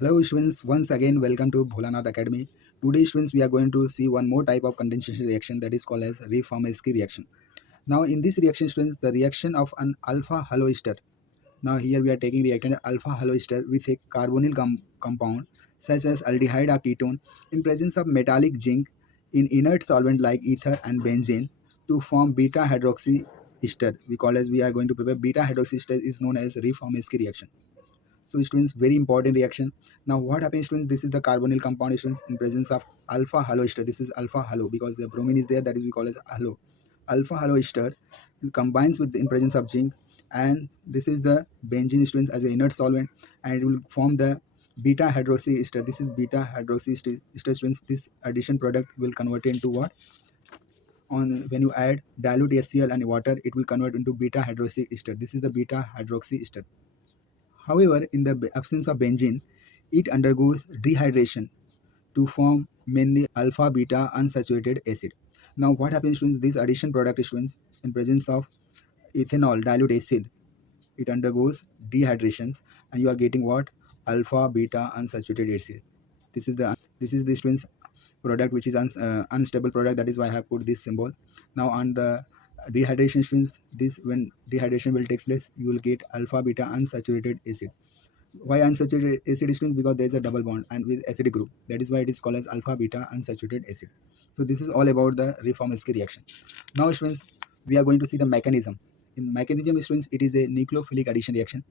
Hello students, once again welcome to Bholanath Academy. Today students we are going to see one more type of condensation reaction that is called as Reformsky reaction. Now in this reaction students the reaction of an alpha haloester. Now here we are taking reactant alpha haloester with a carbonyl compound such as aldehyde or ketone in presence of metallic zinc in inert solvent like ether and benzene to form beta hydroxy ester. We are going to prepare beta hydroxy ester is known as Reformsky reaction. So students, very important reaction. Now what happens students, this is the carbonyl compound students in presence of alpha halo ester. This is alpha halo because the bromine is there, that is we call as halo. Alpha halo ester combines with the in presence of zinc, and this is the benzene students as an inert solvent, and it will form the beta hydroxy ester. This is beta hydroxy ester students. This addition product will convert into what? On when you add dilute HCl and water, it will convert into beta hydroxy ester. This is the beta hydroxy ester. However, in the absence of benzene, it undergoes dehydration to form mainly alpha beta unsaturated acid. Now, what happens when this addition product students in presence of ethanol dilute acid? It undergoes dehydrations, and you are getting what? Alpha beta unsaturated acid. This is the students product which is unstable product. That is why I have put this symbol. Now on the dehydration students, this when dehydration will take place, you will get alpha beta unsaturated acid. Why unsaturated acid students? Because there is a double bond and with acidic group. That is why it is called as alpha beta unsaturated acid. So this is all about the Reformsky reaction. Now students, we are going to see the mechanism. In mechanism students, it is a nucleophilic addition reaction.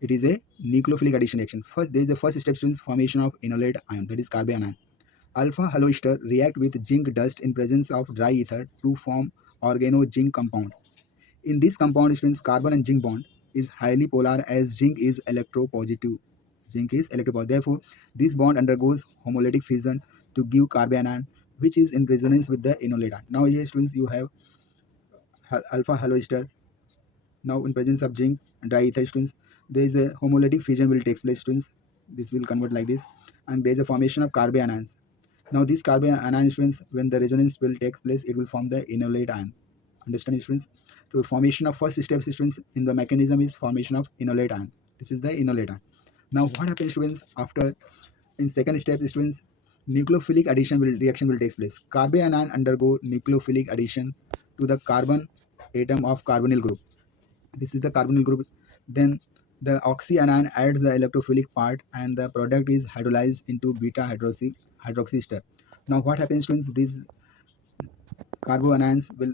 It is a nucleophilic addition reaction. First, there is the first step students, formation of enolate ion, that is carbon ion. Alpha haloester react with zinc dust in presence of dry ether to form organo-zinc compound. In this compound, students, carbon and zinc bond is highly polar as zinc is electropositive. Zinc is electropositive. Therefore, this bond undergoes homolytic fission to give carbon ion, which is in resonance with the enolate ion. Now here, students, you have alpha haloester. Now in presence of zinc and dry ether, students, there is a homolytic fission will take place, students. This will convert like this, and there is a formation of carbon ions. Now these carbon anion students, when the resonance will take place, it will form the enolate ion. Understand students? So formation of first step students in the mechanism is formation of enolate ion. This is the enolate ion. Now what happens students after in second step students, nucleophilic addition will reaction will take place. Carbon anion undergo nucleophilic addition to the carbon atom of carbonyl group. This is the carbonyl group. Then the oxyanion adds the electrophilic part, and the product is hydrolyzed into beta hydroxy ester. Now what happens students? These carboanions will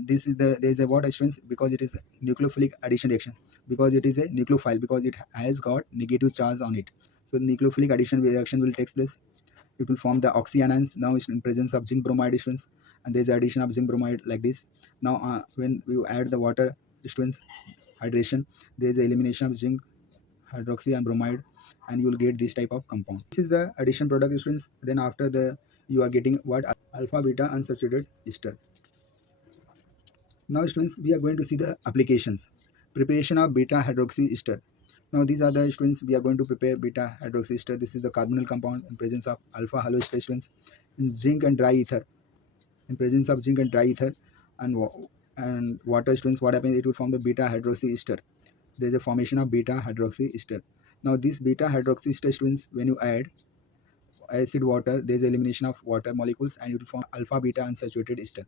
this is the there is a what assurance because it is nucleophilic addition reaction, because it is a nucleophile, because it has got negative charge on it. So nucleophilic addition reaction will take place. It will form the oxyanions. Now it's in presence of zinc bromide students, and there is addition of zinc bromide like this. Now when you add the water students, hydration, there is a elimination of zinc hydroxy and bromide, and you will get this type of compound. This is the addition product students. Then after the you are getting what? Alpha beta unsaturated ester. Now students, we are going to see the applications. Preparation of beta hydroxy ester. Now these are the students we are going to prepare beta hydroxy ester. This is the carbonyl compound in presence of alpha haloester students in zinc and dry ether. In presence of zinc and dry ether and water students, what happens? It will form the beta hydroxy ester. There is a formation of beta hydroxy ester. Now this beta hydroxy ester students, when you add acid water, there is elimination of water molecules, and it will form alpha beta unsaturated ester.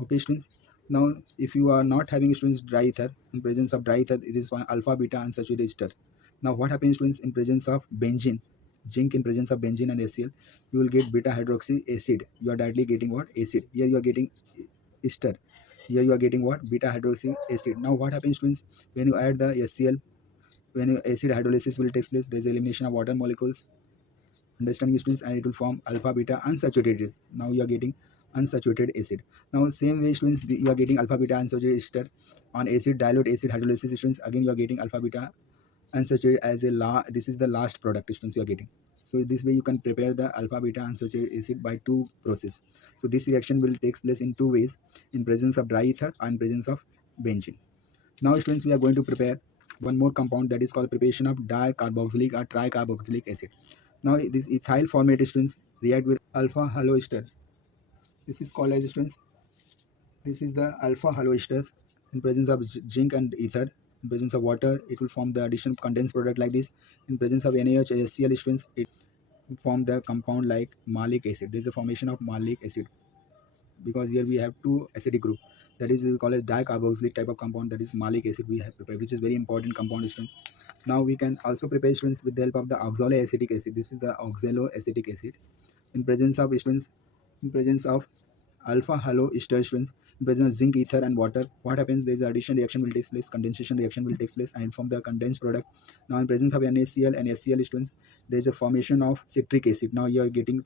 Okay students. Now if you are not having students dry ether, in presence of dry ether, it is one alpha beta unsaturated ester. Now what happens students in presence of benzene, zinc in presence of benzene and HCl, you will get beta hydroxy acid. You are directly getting what? Acid. Here you are getting ester. Here you are getting what? Beta hydroxy acid. Now what happens students when you add the HCl, when acid hydrolysis will take place, there is elimination of water molecules. Understanding students, and it will form alpha beta unsaturated. Now you are getting unsaturated acid. Now same way students, you are getting alpha beta unsaturated ester on acid dilute acid hydrolysis students. Again you are getting alpha beta unsaturated as a this is the last product students you are getting. So this way you can prepare the alpha beta unsaturated acid by two process. So this reaction will take place in two ways, in presence of dry ether and presence of benzene. Now students, we are going to prepare one more compound, that is called preparation of dicarboxylic or tricarboxylic acid. Now this ethyl formate students react with alpha haloester. This is called as students. This is the alpha haloesters in presence of zinc and ether. In presence of water, it will form the addition condensed product like this. In presence of NaH, HCl students, it will form the compound like malic acid. There is a formation of malic acid because here we have two acidic group. That is we call as dicarboxylic type of compound, that is malic acid we have prepared, which is very important compound students. Now we can also prepare students with the help of the oxaloacetic acid. This is the oxaloacetic acid. In presence of students, in presence of alpha halo ester students, in presence of zinc, ether and water, what happens, there is addition reaction will take place, condensation reaction will take place and form the condensed product. Now in presence of NaCl and HCl students, there is a formation of citric acid. Now you are getting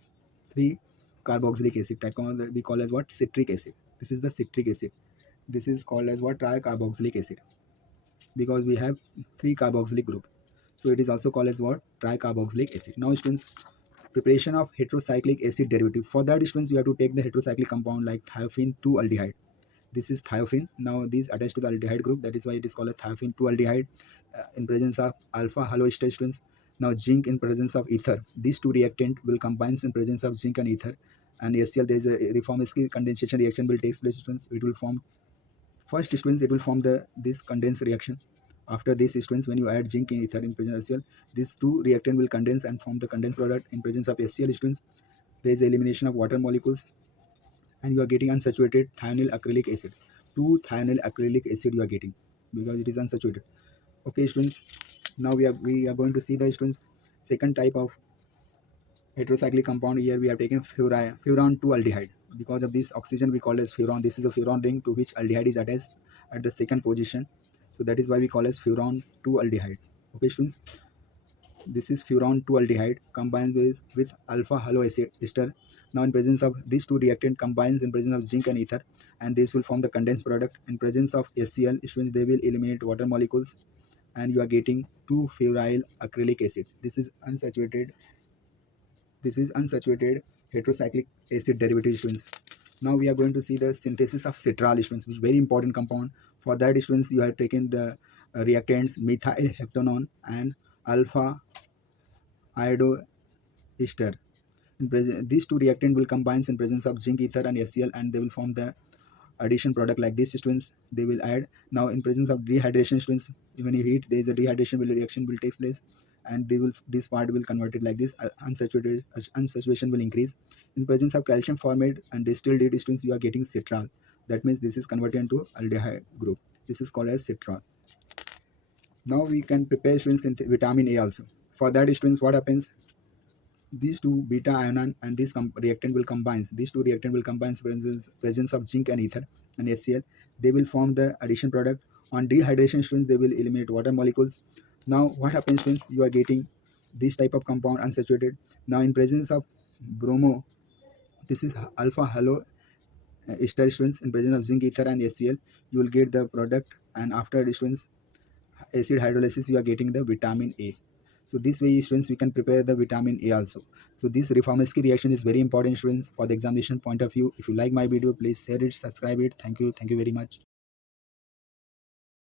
3 carboxylic acid type compound we call as what, citric acid. This is the citric acid. This is called as what, tricarboxylic acid, because we have 3 carboxylic group, so it is also called as what, tricarboxylic acid. Now students, preparation of heterocyclic acid derivative. For that students, we have to take the heterocyclic compound like thiophene 2 aldehyde. This is thiophene. Now these attached to the aldehyde group, that is why it is called a thiophene 2 aldehyde. In presence of alpha haloester students, now zinc in presence of ether, these two reactant will combine in presence of zinc and ether, and HCl, there is a reformatory condensation reaction will take place students. It will form, first students, it will form the this condensed reaction. After this students, when you add zinc in ether in presence of HCl, these two reactant will condense and form the condensed product. In presence of HCl students, there is elimination of water molecules and you are getting unsaturated thionyl acrylic acid. 2 thionyl acrylic acid you are getting because it is unsaturated. Okay students, now we are going to see the students second type of heterocyclic compound. Here we have taken furan 2 aldehyde. Because of this oxygen we call as furan. This is a furan ring to which aldehyde is attached at the second position, so that is why we call as furan 2 aldehyde. Okay students, this is furan 2 aldehyde combines with alpha haloester. Now in presence of these two reactant combines in presence of zinc and ether, and this will form the condensed product. In presence of HCl students, they will eliminate water molecules and you are getting 2-furyl acrylic acid. This is unsaturated heterocyclic acid derivative students. Now we are going to see the synthesis of citral students, which is very important compound. For that students, you have taken the reactants methyl heptanone and alpha iodoester. These two reactants will combine in presence of zinc, ether and HCl, and they will form the addition product like this students. They will add, now in presence of dehydration students, when you heat, there is a dehydration reaction will take place and they will, this part will convert it like this. Unsaturation will increase. In presence of calcium formate and distilled it students, you are getting citral. That means this is converted into aldehyde group. This is called as citral. Now we can prepare students in vitamin A also. For that students, what happens, these two beta ion and this reactant will combine. These two reactant will combine presence of zinc and ether and HCl. They will form the addition product. On dehydration students, they will eliminate water molecules. Now what happens students, you are getting this type of compound unsaturated. Now in presence of bromo, this is alpha halo ester students. In presence of zinc, ether and HCl, you will get the product, and after students acid hydrolysis, you are getting the vitamin A. So this way students, we can prepare the vitamin A also. So this Reformatsky reaction is very important students for the examination point of view. If you like my video, please share it, subscribe it. Thank you very much.